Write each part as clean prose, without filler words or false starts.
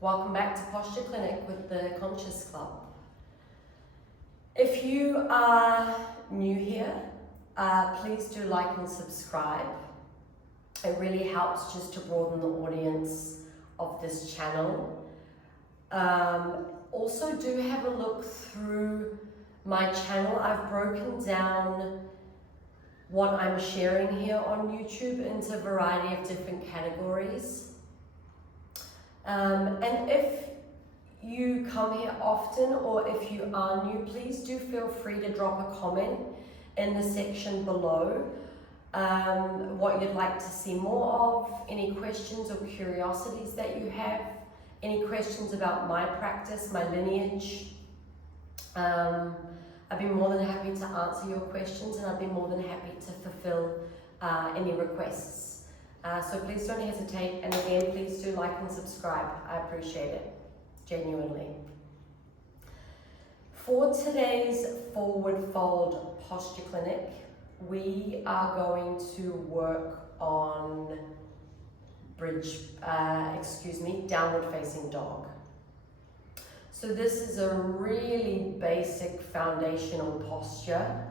Welcome back to Posture Clinic with the Conscious Club. If you are new here, please do like and subscribe. It really helps just to broaden the audience of this channel. Also do have a look through my channel. I've broken down what I'm sharing here on YouTube into a variety of different categories. And if you come here often or if you are new, please do feel free to drop a comment in the section below. What you'd like to see more of, any questions or curiosities that you have, any questions about my practice, my lineage. I'd be more than happy to answer your questions, and I'd be more than happy to fulfill any requests. So please don't hesitate, and again, please do like and subscribe. I appreciate it, genuinely. For today's forward fold posture clinic, we are going to work on downward facing dog. So this is a really basic foundational posture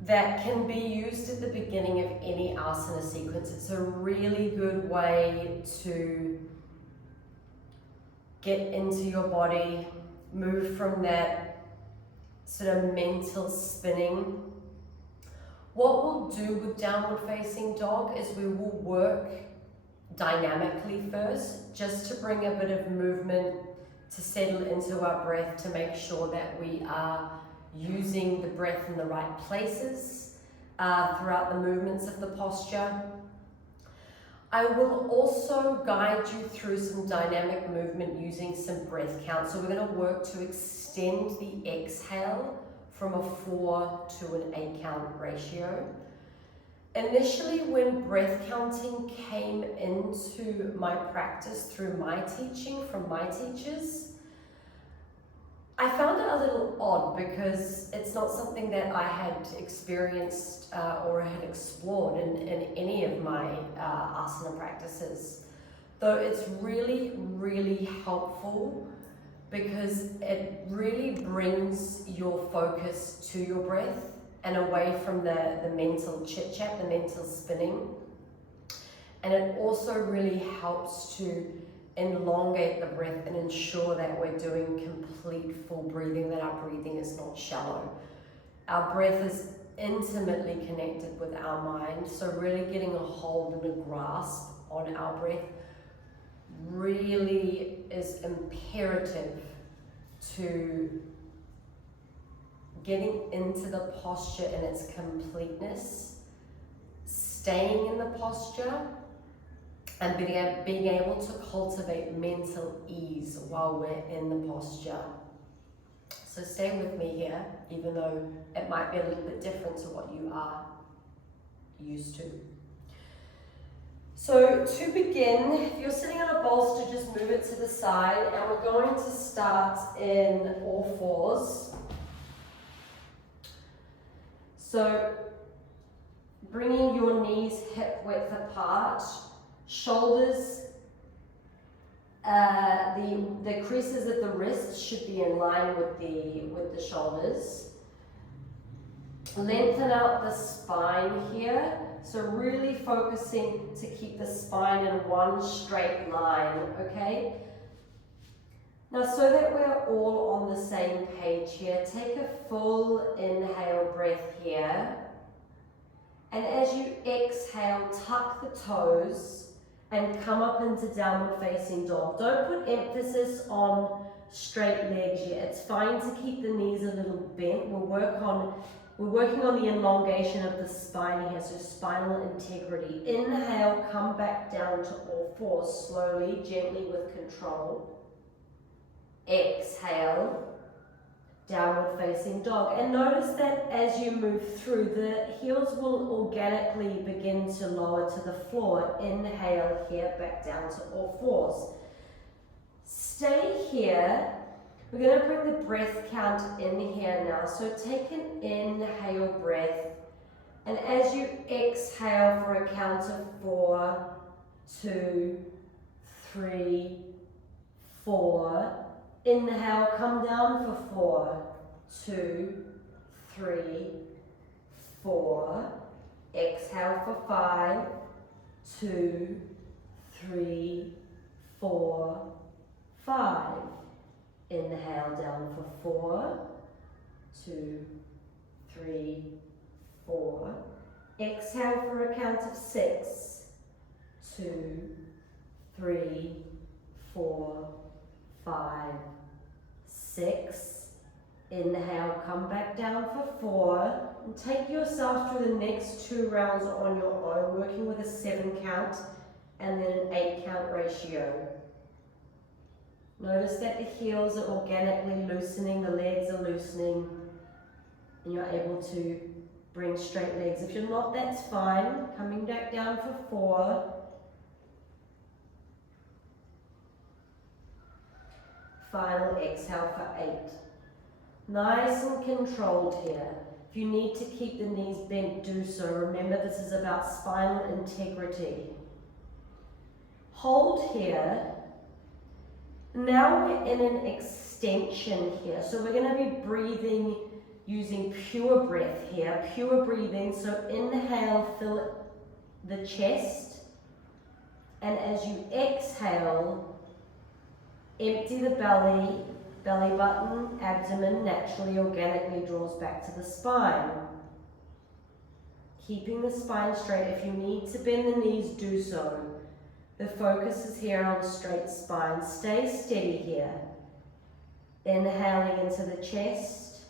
that can be used at the beginning of any asana sequence. It's a really good way to get into your body, move from that sort of mental spinning. What we'll do with downward facing dog is we will work dynamically first, just to bring a bit of movement, to settle into our breath, to make sure that we are using the breath in the right places throughout the movements of the posture. I will also guide you through some dynamic movement using some breath count. So we're going to work to extend the exhale from a 4 to an 8 count ratio. Initially, when breath counting came into my practice through my teaching from my teachers, I found it a little odd because it's not something that I had experienced or had explored in any of my asana practices. Though it's really, really helpful because it really brings your focus to your breath and away from the mental chit-chat, the mental spinning. And it also really helps to elongate the breath and ensure that we're doing complete full breathing, that our breathing is not shallow. Our breath is intimately connected with our mind, so really getting a hold and a grasp on our breath really is imperative to getting into the posture in its completeness, staying in the posture, and being able to cultivate mental ease while we're in the posture. So stay with me here, even though it might be a little bit different to what you are used to. So to begin, if you're sitting on a bolster, just move it to the side, and we're going to start in all fours. So bringing your knees hip width apart, shoulders, the creases at the wrists should be in line with the shoulders. Lengthen out the spine here, so really focusing to keep the spine in one straight line, okay? Now, so that we're all on the same page here, take a full inhale breath here. And as you exhale, tuck the toes and come up into downward facing dog. Don't put emphasis on straight legs yet. It's fine to keep the knees a little bent. We're working on the elongation of the spine here, so spinal integrity. Inhale, come back down to all fours, slowly, gently with control. Exhale, downward facing dog. And notice that as you move through, the heels will organically begin to lower to the floor. Inhale here, back down to all fours. Stay here. We're going to bring the breath count in here now. So take an inhale breath. And as you exhale for a count of 4, 2, 3, 4. Inhale, come down for 4, 2, 3, 4. Exhale for 5, 2, 3, 4, 5. Inhale down for 4, 2, 3, 4. Exhale for a count of 6, 2, 3, 4, 5, 6. Inhale, come back down for 4, and take yourself through the next 2 rounds on your own, working with a 7 count and then an 8 count ratio. Notice that the heels are organically loosening, the legs are loosening, and you're able to bring straight legs. If you're not, that's fine. Coming back down for 4. Final exhale for 8. Nice and controlled here. If you need to keep the knees bent, do so. Remember, this is about spinal integrity. Hold here. Now we're in an extension here. So we're going to be breathing using pure breath here. Pure breathing. So inhale, fill the chest. And as you exhale, empty the belly. Belly button, abdomen naturally, organically draws back to the spine. Keeping the spine straight. If you need to bend the knees, do so. The focus is here on straight spine. Stay steady here. Inhaling into the chest.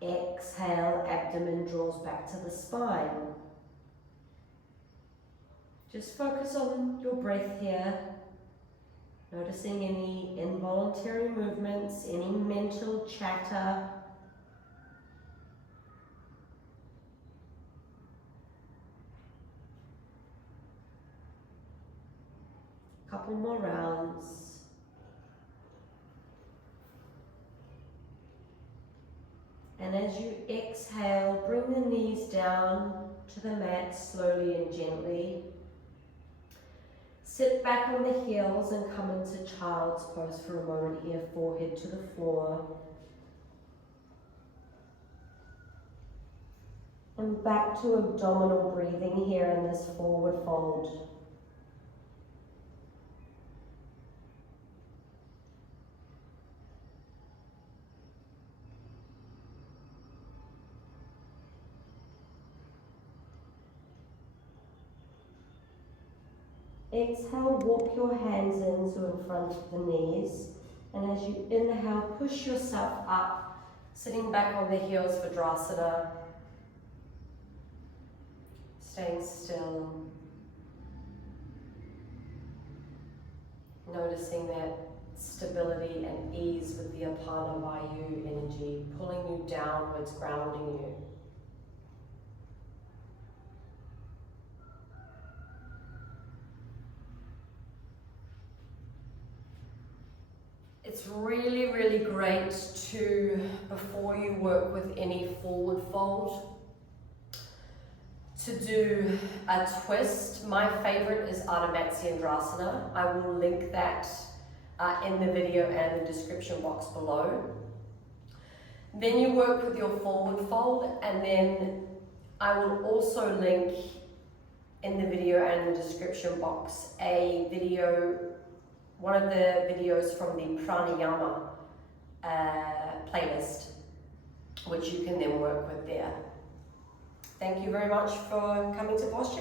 Exhale, abdomen draws back to the spine. Just focus on your breath here. Noticing any involuntary movements, any mental chatter. Couple more rounds. And as you exhale, bring the knees down to the mat slowly and gently. Sit back on the heels and come into child's pose for a moment here, forehead to the floor. And back to abdominal breathing here in this forward fold. Exhale, walk your hands into in front of the knees. And as you inhale, push yourself up, sitting back on the heels for Drasana. Staying still. Noticing that stability and ease with the Apana Vayu energy, pulling you downwards, grounding you. It's really, really great to, before you work with any forward fold, to do a twist. My favorite is Adho Mukha Svanasana. I will link that in the video and the description box below. Then you work with your forward fold, and then I will also link in the video and the description box a video, one of the videos from the pranayama playlist, which you can then work with there. Thank you very much for coming to posture.